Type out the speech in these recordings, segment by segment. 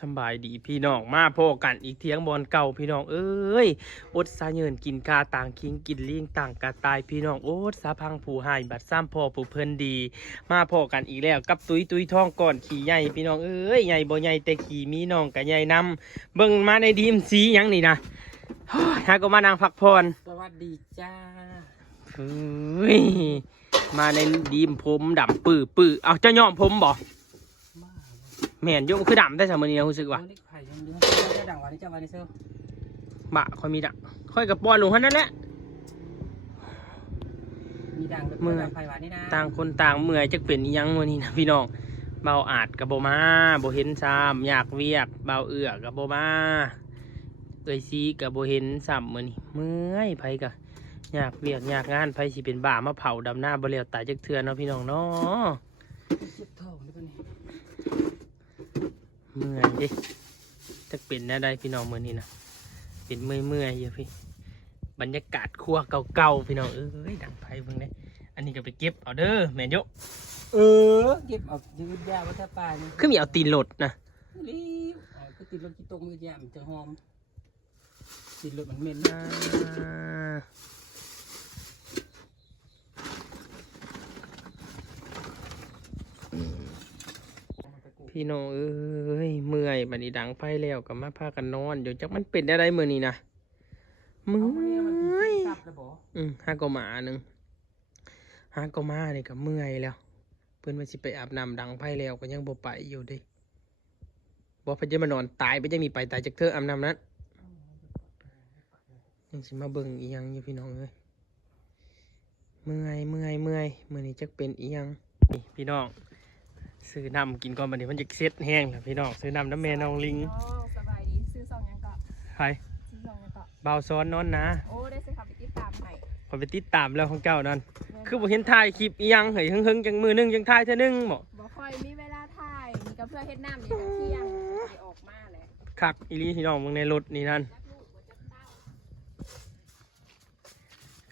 สบายดีพี่น้องมาพอกันอีกเที่ยงบอลเก่าพี่น้องเอ้ยอดสาเยินกินกาต่างคิงกินเลี้ยงต่างกาตายพี่น้องโอดสาพังผู้หายบัดซ้ำพ่อผู้เพิ่นดีมาพอกันอีกแล้วกับตุ้ยท้องก่อนขี่ใหญ่พี่น้องเอ้ยใหญ่บ่ใหญ่แต่ขี่มีน้องกับใหญ่นำเบิ่งมาในดีมสีหยังนี่นะฮะก็มานั่งพักผ่อน สวัสดีจ้า เฮ้ยมาในดีมผมดำปื้อเอาเจ้าย่อมผมบ่แม่นโยมคือดำได้สามมื้อนี้รู้สึกว่า เล็กไผ่ยังเยอะจะดังวันนี้จะวันนี้เซล บะค่อยมีดังค่อยกับป้อนลงหั่นนั่นแหละ มีดังเมื่อไผ่หวานนี่นะ ต่างคนต่างเมื่อยจักเป็นอิหยังมื้อนี้นะพี่น้องเบาอาจกับบ่มาบ่เห็นซ้ำอยากเวียกเบาเอื้อกับบ่มาเอ้ยซีกับบ่เห็นซ้ำมื้อนี้เมื่อยไผก็อยากเวียกอยากงานไผสิเป็นบ้ามาเผาดำหน้าบ่แล้วตายจักเทื่อเนาะพี่น้องเนาะ เจ็บท้องด้วยนี่ เมื่อยดิจักเป็นแน่ได้พี่น้องมื้อนี้นะเป็นเมื่อยอยู่พี่บรรยากาศครัวเก่าๆพี่น้องเอ้ยดังไผเบิ่งเด้อันนี้ก็ไปเก็บเอาเด้อแม่นโย เก็บเอายืดยาวัฏป่านี่ คือมีเอาตีนรถนะ รีบก็ติดรถกี่ตรงมือยามจะหอมติดรถมันเหม็น พี่น้องเอ้ยเมื่อยบัดนี้ดังไฟแล้วก็มาพากันนอนอยู่จักมันเป็นได้มื้อนี้นะเมื่อยหาก็หมาหนึงหาก็มานี่ก็เมื่อยแล้วเพิ่นว่าสิไปอาบน้ำดังไฟแล้วก็ยังบ่ไปอยู่เดิบ่เพิ่นจะมานอนตายไปจังมีไปตายจักเทื่ออาบน้ำนั้นยังสิมาเบิ่งอีหยังอยู่พี่น้องเอ้ยเมื่อยมื้อนี้จักเป็นอีหยังนี่พี่น้องซื้อน้ำกินก่อนบัดนี้มันจะเซ็ตแห้งแล้วพี่น้องซื้อน้ำแม่น้องลิง สบายดีซื้อซองยังเกาะ ใคร ซื้อซองยังเกาะ เบาซ้อนนอนนะ โอ้ได้สิครับไปติดตามให้ พอไปติดตามแล้วของเจ้านั่นคือบ่เห็นถ่ายคลิปอีหยังเฮ้ยหึงๆจังมือนึงจังถ่ายเท่านึงบ่ บ่ค่อยมีเวลาถ่ายมีกับเพื่อเฮ็ดน้ำนี่ก็เที่ยงสิออกมาแหละ คักอีหลีพี่น้องมึงในรถนี่นั่น จักลูกบ่จักเต้า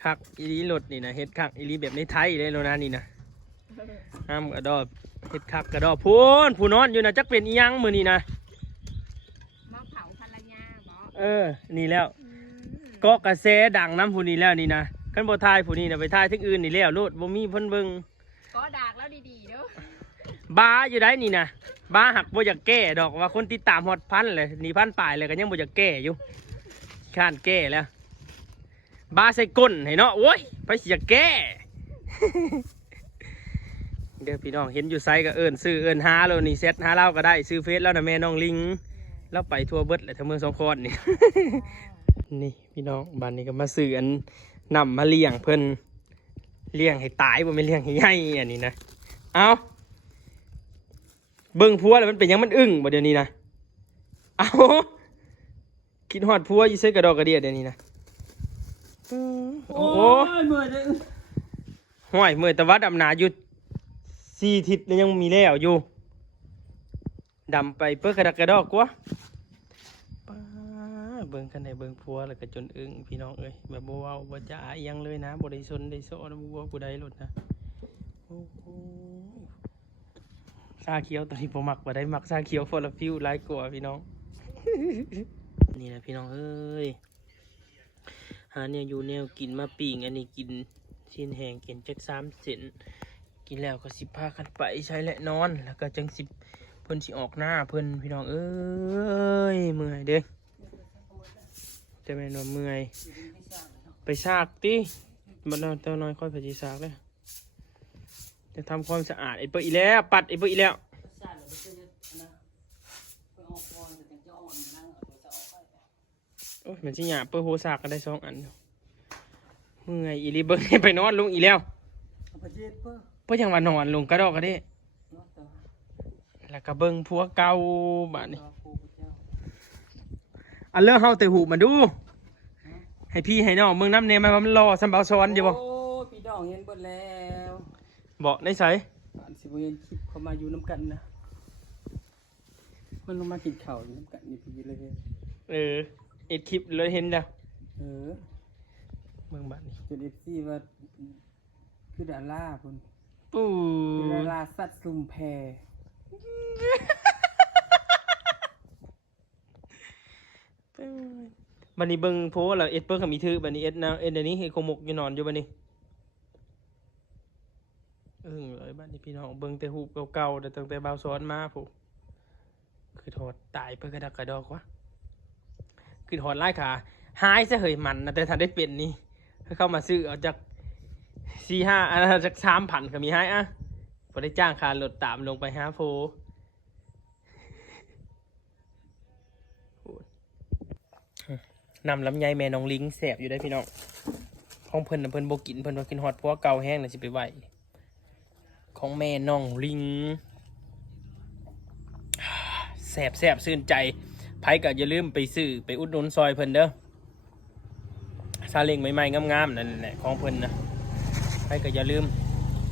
คักอีหลีรถนี่นะเฮ็ดคักอีหลีแบบในไทยเลยโลนะนี่นะห้ามกระดอเฮ็ดคักกระดอพูนผู้นอนอยู่นะจักเป็นอีหยังมื้อนี้นะ มาเผาภรรยาบ่ นี่แล้วก็กระแสดังน้ำผู้นี้แล้วนี่นะคันบ่ถ่ายผู้นี้นะไปถ่ายทึงอื่นนี่แล้วโลดบ่มีเพิ่นเบิ่ง ก็ดากแล้วดีๆเด้อ บ้าอยู่ได้นี่นะบ้าหักบ่อยากแก้ดอกว่าคนติดตามฮอดพันเลยนี่พันปลายเลยก็ยังบ่อยากแก้อยู่ข้านแก้แล้วบ้าใส่ก้นให้เนาะโอ้ยไปสิอยากแก้ เดี๋ยวพี่น้องเห็นอยู่ไซก็เอิ้นซื้อเอิ้นหาแล้วนี่เซ็ตหาเล่าก็ได้ซื้อเฟซแล้วนะแม่น้องลิงแล้วไปทั่วเบิดเลยทั้งเมืองสองคอนนี่ นี่พี่น้องบ้านนี้ก็มาซื้ออันนำมาเลี้ยงเพิ่นเลี้ยงให้ตายบ่ไม่นเลี้ยงให้ใหญ่อันนี้นะเอาเบิ่งพัวแล้วมันเป็นหยังมันอึ้งบ่เดี๋ยวนี้นะเอาคิดฮอดพัวอยู่เซ่กระดอกกระเดียเดี๋ยวนี้นะโอ้โห เมื่อยเลย ห้อยเมื่อยแต่ว่าดำนาอยู่4 ทิศแล้วยังมีแล้วอยู่ดำไปเพื่อกระดักกระดอกกว่าป้าเบิ่งกันได้เบิ่งพัวแล้วก็จนอึ้งพี่น้องเอ้ยแบบบ่เว้าบ่จ๋าอีหยังเลยนะบ่ได้สนได้โซนะบ่ว่าผู้ใดหลดนะโอ้โหชาเขียวตอนนี้ผมมักบ่ได้มักชาเขียวฟอลฟิวหลายกว่าพี่น้อง นี่นะพี่น้องเอ้ยหาเนี่ยอยู่แนวกินมาปิ่งอันนี้กินชิ้นแห้งกินจัก3 เซนกินแล้วก็สิพากันไปใช้และนอนแล้วก็จังสิเพิ่นสิออกหน้าเพิ่นพี่น้องเอ้ยเมื่อยเด้จะแม่นว่าเมื่อยไปซากติบัดนอนเต้าน้อยค่อยไปสิซากเลยจะทำความสะอาดไอ้เปิ้ลอีแล้วปัดไอ้เปิ้ลอีแล้วโอ้ยมันสิหยาเปิ้ลโหซากก็ได้2 อันอยู่เมื่อยอีหลีเบิ่งให้ไปนอนลงอีแล้วเพิ่นยังว่านอนลงกระดอกกระเด้แล้วก็เบิ่งผัวเก่าบัดนี้อันเลิกเฮาแต่หูมาดูให้พี่ให้น้องเบิ่งน้ำแน่มาว่ามันรอสำเบาซ้อนอยู่บ่ โอ้พี่ดองเห็นเบิดแล้ว บ่ในไส บ้านสิบ่เห็นคลิปเขามาอยู่น้ำกันนะมันลงมากินข้าวอยู่น้ำกันนี่พี่เลย เอ็ดคลิปเลยเห็นแล้ว เออ เบิ่งบัดนี้ จน FC ว่าคือดาราพุ่น ปู้ ดาราสัตว์ซุ่มแพร บัดนี้เบิ่งโพสแล้วเอ็ดเปิ้ลก็มีถือบัดนี้เอ็ดนะเอ็ดเดี๋ยวนี้เฮ็ดโคหมกอยู่นอนอยู่บัดนี้เลยบัดนี้พี่น้องเบิ่งแต่รูปเก่าๆแต่ตั้งแต่บ่าวสอนมาพุคือถอดตายเพิ่นกระดักกระดอกวะคือถอดหลายขาหายซะเหยมันนะแต่ถ้าได้เป็นนี่เข้ามาซื้อเอาจาก4-5อันจาก3,000ก็มีให้อ่ะบ่ได้จ้างค่ารถตามลงไปหาโพนำลำไยแม่น้องลิงแสบอยู่ได้พี่น้องของเพิ่นน่ะเพิ่นบ่กินเพิ่นว่ากินฮอดผัวเก่าแห้งน่ะสิไปไหวของแม่น้องลิงแสบชื่นใจไผก็อย่าลืมไปซื้อไปอุดหนุนซอยเพิ่นเด้อซาเล้งใหม่ๆงามๆนั่นแหละของเพิ่นนะไผก็อย่าลืม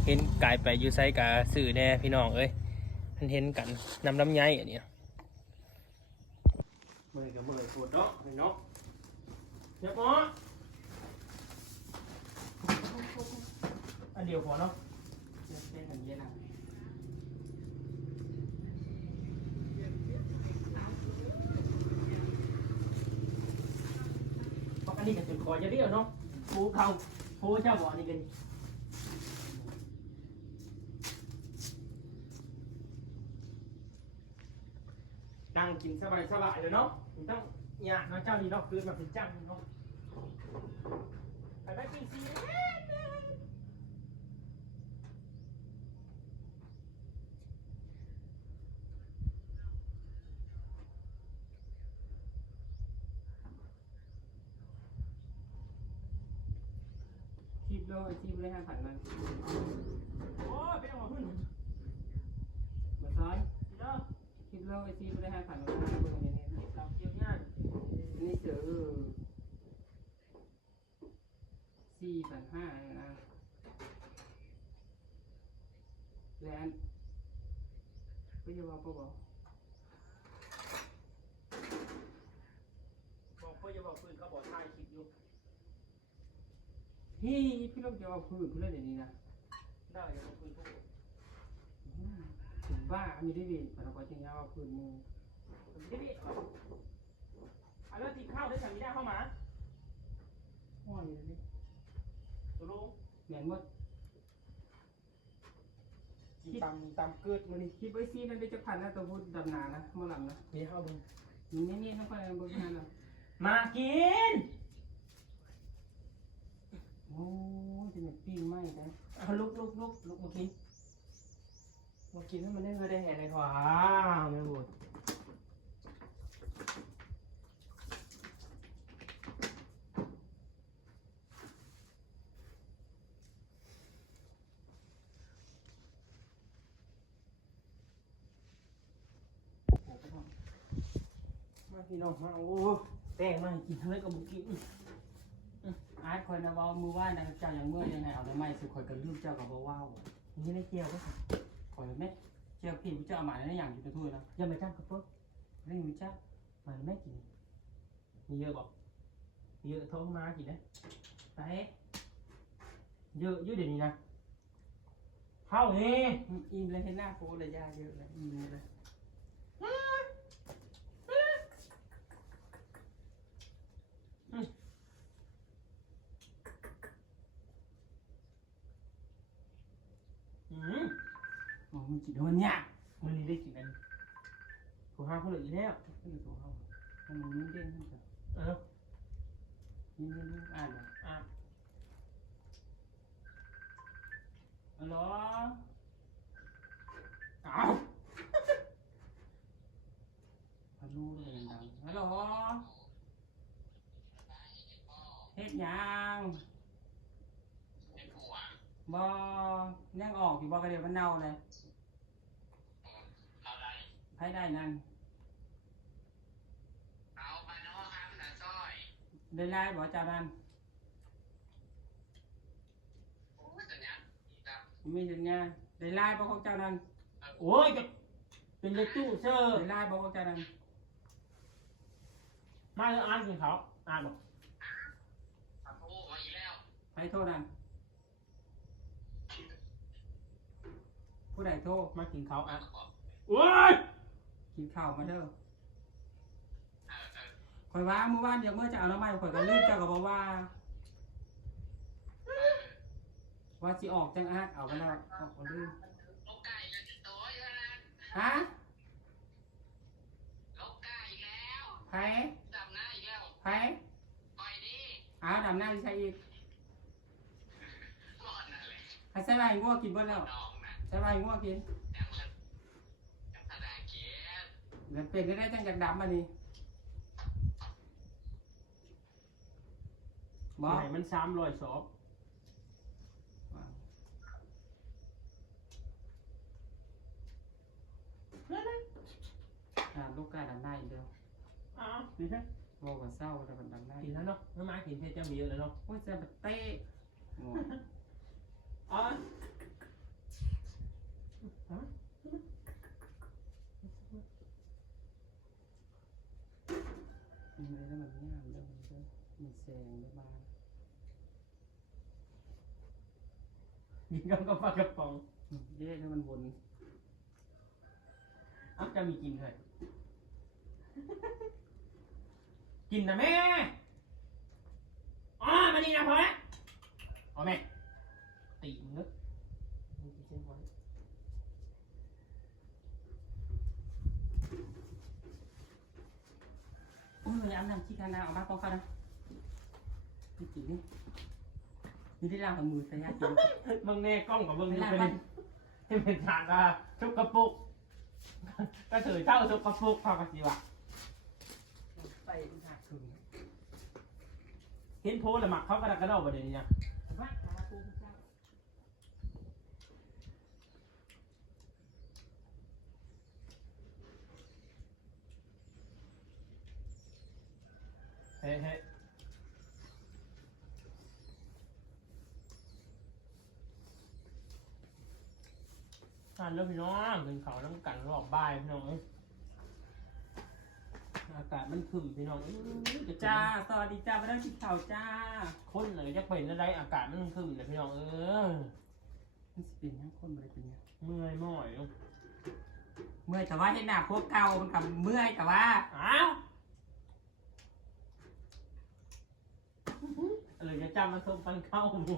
เห็นกายไปอยู่ไสก็ซื้อแน่พี่น้องเอ้ยเพิ่นเห็นกันนำลำไยอันนี้เมื่อยก็เมื่อยปวดเนาะเนาะเดี๋ยวหมออันเดียวพอเนาะเป็นกันเย็นอ่ะเพราะอันนี้ก็เป็นคอจะเรียวเนาะปูเขาปูเจ้าบ่อนี่กันนั่งกินสบายเลยเนาะต้องเนี่ยน้องเจ้านี่เนาะคือแบบเป็นจังเนาะไปกินซีทีบโลไอทีบเลย5,000มันโอ้ยไปเอาขึ้นมาซ้อย เนาะ ทีบโลไอทีบเลย5,000มันเบิ่งอย่างนี้ เราเกี่ยวงาน นี่เจอ4,500นะแล้วก็จะว่าบอก บอกเพื่อจะบอกปืนเขาบอกถ่ายคลิปอยู่ พี่ลูกจะเอาพื้นเพื่อนอย่างนี้นะ ได้อย่าบอกปืนพวก ถึงบ้ามีได้ดีแต่เราก็จะเอาพื้นมือ ผมจะได้เอาแล้วที่ข้าวได้สั่งมีได้เข้ามา ห้อยเลยนี่ ตัวลุง เหมือนหมด กินตำเกิดมือนี่ คิดไว้ซีนั่นได้จะพันนะตัวพูดดำนานะเมื่อหลังนะ มีเข้ามึง นี่ทั้งคนบนงานนะ มากิน โอ้จะเป็นปิ้งไหมได้ เอาลุกมากินให้มันได้เงินได้แห่ในขวาไม่หมดมาพี่น้องมาโอ้แป้งมากินทั้งนั้นก็บุกิน อาร์ตคนนะว่ามือว่าดังเจ้าอย่างเมื่อยังไงเอาได้ไหมสุดคอยกับลืมเจ้ากับบ่ว้าว นี่ได้เกี่ยวก็ คอยแม่เจ้าพี่เจ้าเอามาในอย่างอยู่ตัวถ้วยนะ ยังไม่จ้างกับเพิ่ม เรื่องวิจ้า มันไม่กินมีเยอะบอกเยอะโทรมากินนะไปเยอะเดี๋ยวนี้นะเข้าเฮ้ อิ่มเลยเห็นหน้าโฟเลยยาเยอะเลยอิ่มเลย โอ้มันจิโดนเนี่ย มันนี่ได้กินอันกูห้าเขาเหลืออีกแล้ว ขึ้นสู่ห้องมันเด่นขึ้นจ้ะ เออ นี่อ่านเลย อ่ะ ฮัลโหล เอา ฮัลโหลเลยดังฮัลโหลเฮ็ดยังบ่ยังออกอยู่บ่กระเดียวมันเน่าเลยใครได้นั่นได้ไล่บ่เจ้านั่นมีสัญญาณได้ไล่บ่ของเจ้านั่น โอ้ยจะเป็นเล็กตู้เซอร์ ได้ไล่บ่ของเจ้านั่น มาเลยอ่านกินเขาอ่านบอก ใครโทษนั่นผู้ใดโทษ มากินเขาอ่ะโอ้ย กินข้าวมาเด้อ ข่อยว่าเมื่อวานเดี๋ยวเมื่อจะเอาน้ำมันข่อยก็ลืมเจ้าก็บอกว่าสิออกจังอาดเอากันแล้วออกก็ลืมฮะไผไผเอาดำหน้าที่ใช้อีกให้ใส่ใบงัวกินเบ่แล้วใส่ใบงัวกินแล้วเป็นได้จังจากดำมานี่บ บ่ อก ให้มัน300ศอก ลูกกาดำหน้าอีกเดียว อ้าวนี่ฮะ บอกว่าเศร้าแต่มันดำหน้า กินแล้วเนาะน้ำมากินเทเจ้ามีเยอะแล้วเนาะ โอ้ยจะมาเตะโอ้ย อ๋อ มันไม่ได้มันง่ามแล้วมันก็มีแสงได้มา กินกับปลากระป๋อง เย้แล้วมันวน อ้าวจะมีกินเลยกินนะแม่อ๋อมานี่นะพอแล้วเอาแม่ตีมึงนึกมึงกินเส้นไว้ โอ้ยอันนั้นขี้คานาออกมาต้องเข้านะนี่กินนี่นี่ได้ล่างกับมือแต่ยากกิน มึงแน่กล้องกับมึง ไม่ นี่ ล่าง เป็น บ้าน ที่เป็นฉากอะชุกกระปุกก็ถือเจ้าชุกกระปุกพอกระสิวะ ไปหักถึง เห็นโพสเลยหมักเขากระดักกระโดดประเด็นนี้นะ ว่าขาปูเจ้า เฮ้เฮ้ทานแล้วพี่น้องเป็นเขาน้ำกันรอบบ่ายพี่น้องเอ้ยอากาศมันขึ้นพี่น้องจะ จ้าสวัสดีจ้ามาได้กินข้าวจ้า คนเลยจะเป็นอะไรอากาศมันขึ้นเลยพี่น้องมันสิเป็นยังคนบ่ได้เป็นยัง เมื่อยม่อย เมื่อยแต่ว่าเห็นหน้าพวกเก่ามันกับเมื่อยแต่ว่า อ้าวอะไรจะจำมาส่งปันเข้าหมู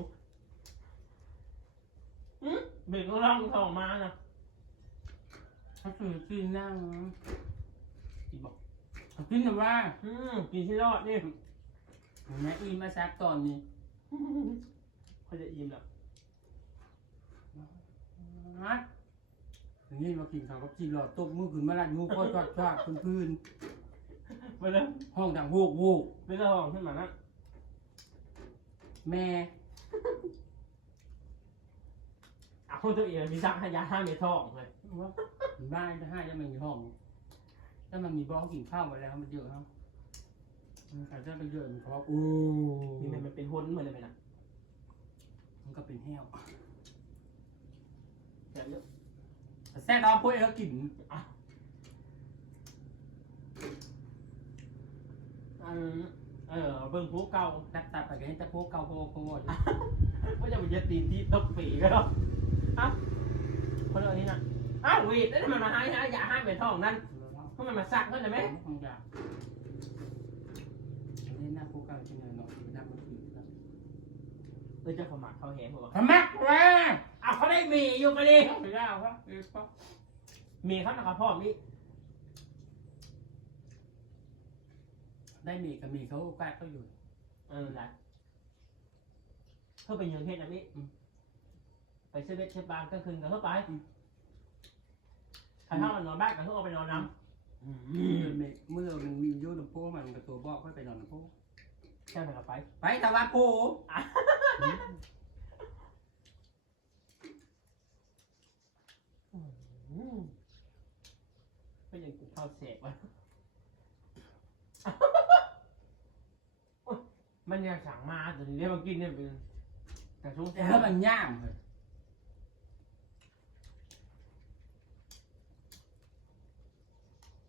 เบ่งก็ร่องทองมานะ เขาสื่อกินนั่ง กินบอก เขากินแต่ว่า กินที่รอดนี่ แม่อีมาซักตอนนี้ เขาจะอิ่มแล้ว ฮัดอย่างนี้มากินข้าวกับกินหลอดตบมือขึ้นมาละงูคอยทอดพื้น ไปเลย ห้องดังโวกโวก ไปเลยห้องขึ้นมานะ แม่ เอาตัวเองมีซักให้ยาห้าเมทองเลย ว่าบ้านจะให้ยังไม่มีห้องถ้ามันมีบ่อกินข้าวมาแล้วมันเยอะครับมันอาจจะไปเยอะมันเพราะโอ้ นี่มันเป็นหุ้นเหมือนเลยไหมนะ มันก็เป็นแห้ว แต่เยอะ แซ่ดอกพวกเอ๋กิน เบิ่งผู้เก่า ตัดไปกันจะพวกเก่าพวกอยู่ ก็จะไปเย็ดตีนที่ตบปีก็แล้วอ้าวคนเอาอันนี้นะอ้าววีดแล้วมันมาหายาห้าเมทองนั่นเพราะมันมาซักก็ได้ไหม คงอยากนี่หน้าพวกเก่าจะเหนื่อยหน่อยนับมันถือครับ จะขมักเขาแหงหัว ทำไมวะ อ้าวเขาได้มีอยู่กันดิ ไม่ได้วะก็ มีเขานะครับพ่อมี ได้มีกับมีเขาโอกาสเขาอยู่ แหละเขาไปยืนเทศนะมิไปเซเว่นเชฟบางก็คืนกันเข้าไปถ้าเท่านอนบ้านกันเขาเอาไปนอนน้ำ เมื่อมันมีโยนโป้มันกับตัวบอกค่อยไปนอนโป้ ใช่ไหมครับไป ไปแต่ว่าโป้ ก็ยังกินข้าวเสกวะมันยังสั่งมาแต่ทีนี้มากินเนี่ยเป็นแต่ช่วง แต่ถ้ามันย่ามเลย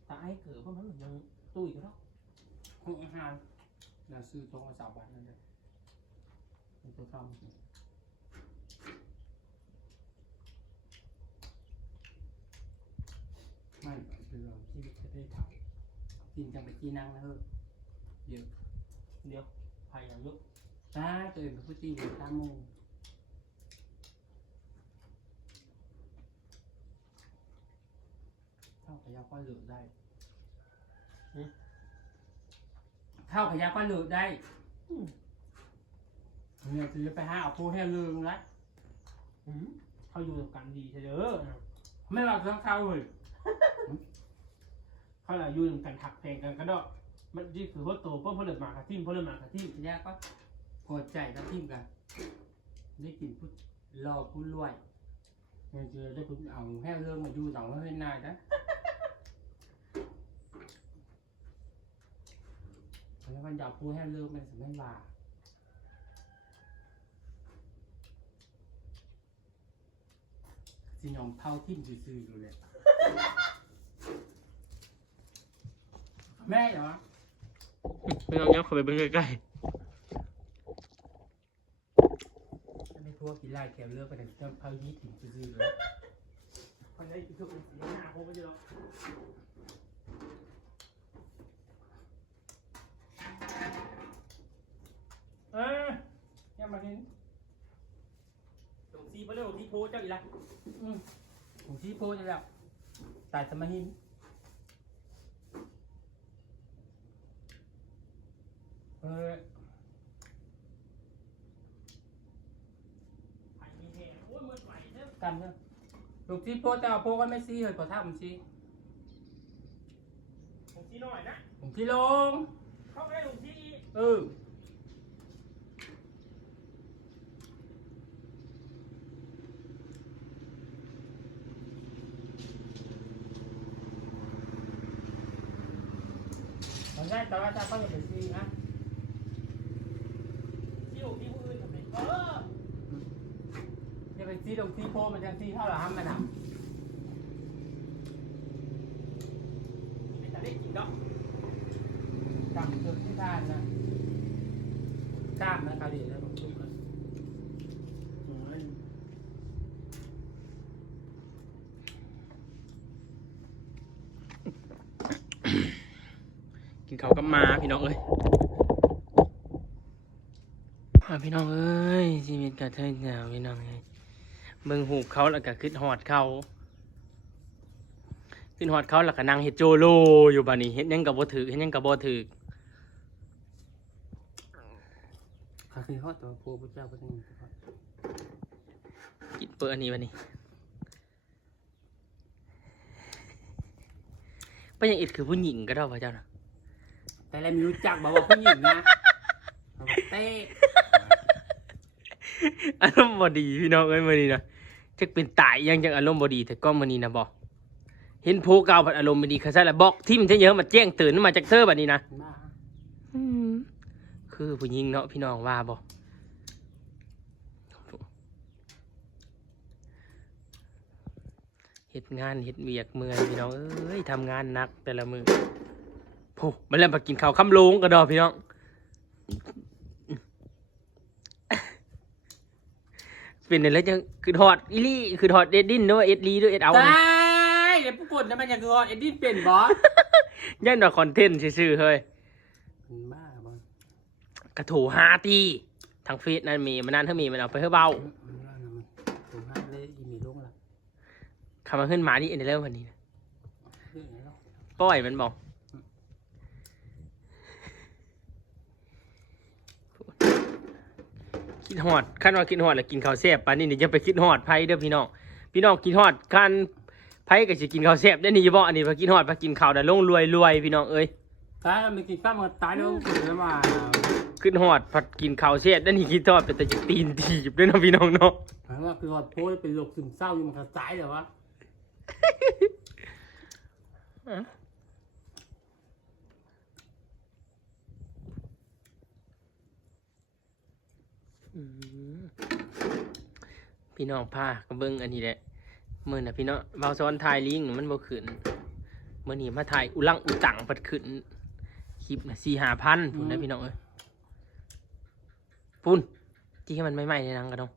ตายเกิดเพราะมันยังตุ้ยก็แล้ว คุ้มห้าเราซื้อทงมา3 บาทนั่นเลยเป็นตัวทำไม่เป็นเรา ชีวิตจะได้ถ่าย กินจังไปกินนั่งนะเฮ้ย เดี๋ยว เดี๋ยวไผ่อย่างลุก ตาตัวเองเป็นผู้จีนตาโมงเท่าขยับก็เหลือได้เท่าขยับก็เหลือได้เนี่ยจะไปหาเอาผู้ให้ลืมละ เขาอยู่กับกันดีใช่เด้อ ไม่ว่าทั้งเข้าเลย เขาเราอยู่กันถักแพงกันก็ดอกมันนี่คือว่าโตเพิ่มเพิ่มหมากระทิ่มเพิ่มหมากระทิ่ม ยากก็พอใจแล้วทิมกันได้กินพุทรอพุทรวยเนี่ยจะได้พุทเอาแห้วเรื่องมาดูต่างว่าให้นายนะแล้วมันอยากพูดแห้วเรื่องมันสมัยว่าสิยอมเท่าทิมซื่อๆอยู่เลยแม่เหรอ ไม่ต้องยับเข้าไปเบิ่งใกล้ ไม่พวกกินไล่แกวเลือกไปแต่เจ้าเท่ายี่ถิ่นซื่อๆเลย ๆคนได้ทุกคนเสียหน้าโค้งไปเยอะยังมาเห็นตรงซีไปเลยตรงที่โพเจ้าอีละ ผมชี้โพจะแล้วตายสมาหินไผ่มีแหงโอ้ยมือไหวเด้อ ตามเถอะลูกชี้โพจะเอาโพก็ไม่ชี้เลยพอท่าผมชี้ ตรงซีหน่อยนะ ผมชี้ลง เข้าไปได้ตรงซี ตอนแรกตอนแรกเขาจะไปชี้นะ ที่อยู่ที่ผู้อื่นทำไมจะไปชี้ลงชี้โพมันจะชี้เท่าไหร่ห้ามมันอ่ะ ไม่แต่ได้กินดอก จำจุดที่ท่านนะกล้ามนะกาดีแล้วผมทุกเลย กินข้าวกับมาพี่น้องเอ้ยพี่น้องเอ้ยชีวิตกระเทยหนาวพี่น้องเอ้ยเบิ่งหูเขาแล้วก็ขึ้นหอดเขาขึ้นหอดเขาแล้วก็นั่งเฮ็ดโจโลอยู่บ้านนี้เฮ็ดหยังกับบ่ถือเฮ็ดหยังกับบ่ถือ เขาคือเขาตัวโพพุทธเจ้าพุทธเจ้า กินเปื้ออันนี้บ้านนี้ป้ายังอิดคือผู้หญิงก็ได้ป่ะเจ้านะ แต่เราไม่รู้จักบอกว่าผู้หญิงนะเต้ อารมณ์บ่ดีพี่น้องเอ้ยมื้อนี้นะจักเป็นตายยังจังอารมณ์บ่ดีแต่ก็มื้อนี้นะบ่เห็นโพเก่าพัดอารมณ์บ่ดีเขาซะแล้วบอกทิ่มซะเยอะมาแจ้งเตือนมาจากเธอบัดนี้นะ มา คือผู้หญิงเนาะพี่น้องว่าบ่เฮ็ดงานเฮ็ดเวียกเมื่อยพี่น้องเอ้ยทำงานหนักแต่ละมื้อโหมันแล้วมากินข้าวค่ำโลงก็ดอพี่น้องเป็นอะไรจังคือทอดอีลี่คือทอดเอ็ดดินด้วยเอ็ดลีด้วยเอ็ดเอา ตายเดี๋ยวผู้ปวดนะมันยังคือเอ็ดดี้เป็นบอส ย่านดอกคอนเทนต์ซื่อๆเฮ้ย บ้าบอส กระถูหาตีทางเฟซนั่นมีมันนั่นเท่ามีมันเอาไปเพื่อเบา ถูกห้าเลยอีมีลงละ คำมาขึ้นมานี่เอ็นเริ่มวันนี้นะ เรื่องอะไรหรอ ปล่อยมันบอกคิดฮอดขั้นว่าคิดฮอดแล้วกินข้าวแซ่บปานนี้นี่จะไปคิดฮอดไผเด้อพี่น้องพี่น้องกินฮอดขั้นไผก็สิกินข้าวแซ่บได้นี่บ่อันนี้พอกินฮอดพอกินข้าวได้ลงรวยพี่น้องเอ้ย ตายมันกินข้าวมันตายแล้วแล้วมา ขึ้นฮอดผัดกินข้าวแซ่บได้นี่คิดฮอดเป็นแต่จะตีนถีบด้วยเนาะพี่น้องเนาะ หมายว่าคือว่าโพสเป็นโรคซึมเศร้าอยู่มันกระจายเหรอวะ พี่น้องพาก็เบิ่งอันนี้แหละมื้อน่ะพี่น้องเบาซ้อนถ่ายลิงก์มันบ่ขึ้นมื้อนี้มาถ่ายอุลังอุตังเพัดขึ้นคลิปน่ะ 4-5,000 พุ่นนะพี่น้องเอ้ยพุ่นที่ให้มันใหม่ๆในหนังกันเนาะ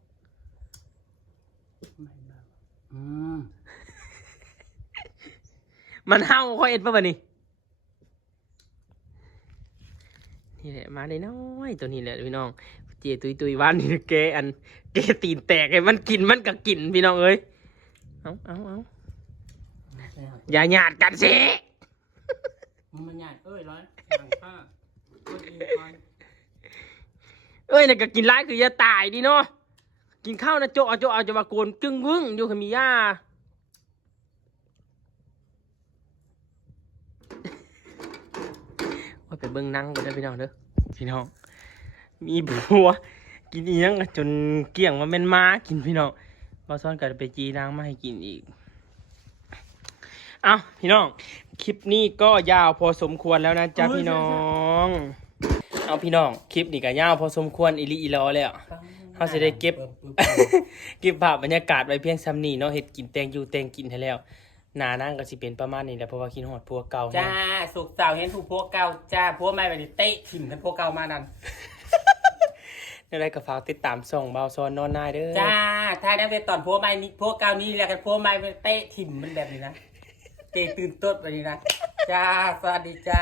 อืม มันเฮาค่อยเอ็ดป่ะบัดนี้ นี่แหละมาได้น้อยตัวนี้แหละพี่น้องเจตุยวันนี่แกอันแกตีนแตกไอ้มันกินมันก็กินพี่น้องเอ้ยเอาอย่าหยาดกันสิ มันใหญ่ร้อนหลังข้าเอ้ยน่ะก็กินร้ายคืออย่าตายดิเนาะกินข้าวนะโจะเอาจะมาโกนกึ่งวึ่งอยู่ขมีย่าว่าไปเบิ่งหนังกันได้อพี่น้องเด้อพี่น้องมีบัวกินอีหยังจนเกลี้ยงว่าแม่นม้ากินพี่น้องมาซ้อนกันไปจีนางมาให้กินอีกเอาพี่น้องคลิปนี้ก็ยาวพอสมควรแล้วนะจ๊ะพี่น้องเอาพี่น้องคลิปนี้ก็ยาวพอสมควรอีหลีอีหลอแล้วเขาจะได้เก็บ เก็บภาพบรรยากาศไว้เพียงซ้ำนี้เนาะเฮ็ดกินแตงอยู่แตงกินให้แล้วหน้านั่งก็สิเป็นประมาณนี้แหละเพราะว่าคิดฮอดพวกเก่า จ้าสุกเสาร์เห็นถูกพวกเก่าจ้าพวกใหม่ไปเตะถิ่มกันพวกเก่ามานั่น ในไรก็ฝากติดตามส่องเบาซอนนอนนายเด้อ จ้าถ้าได้ไปตอนพวกใหม่นี่พวกเก่านี่แหละกันพวกใหม่ไปเตะถิ่มมันแบบนี้นะเตะตื่นต้นแบบนี้นะจ้าสวัสดีจ้า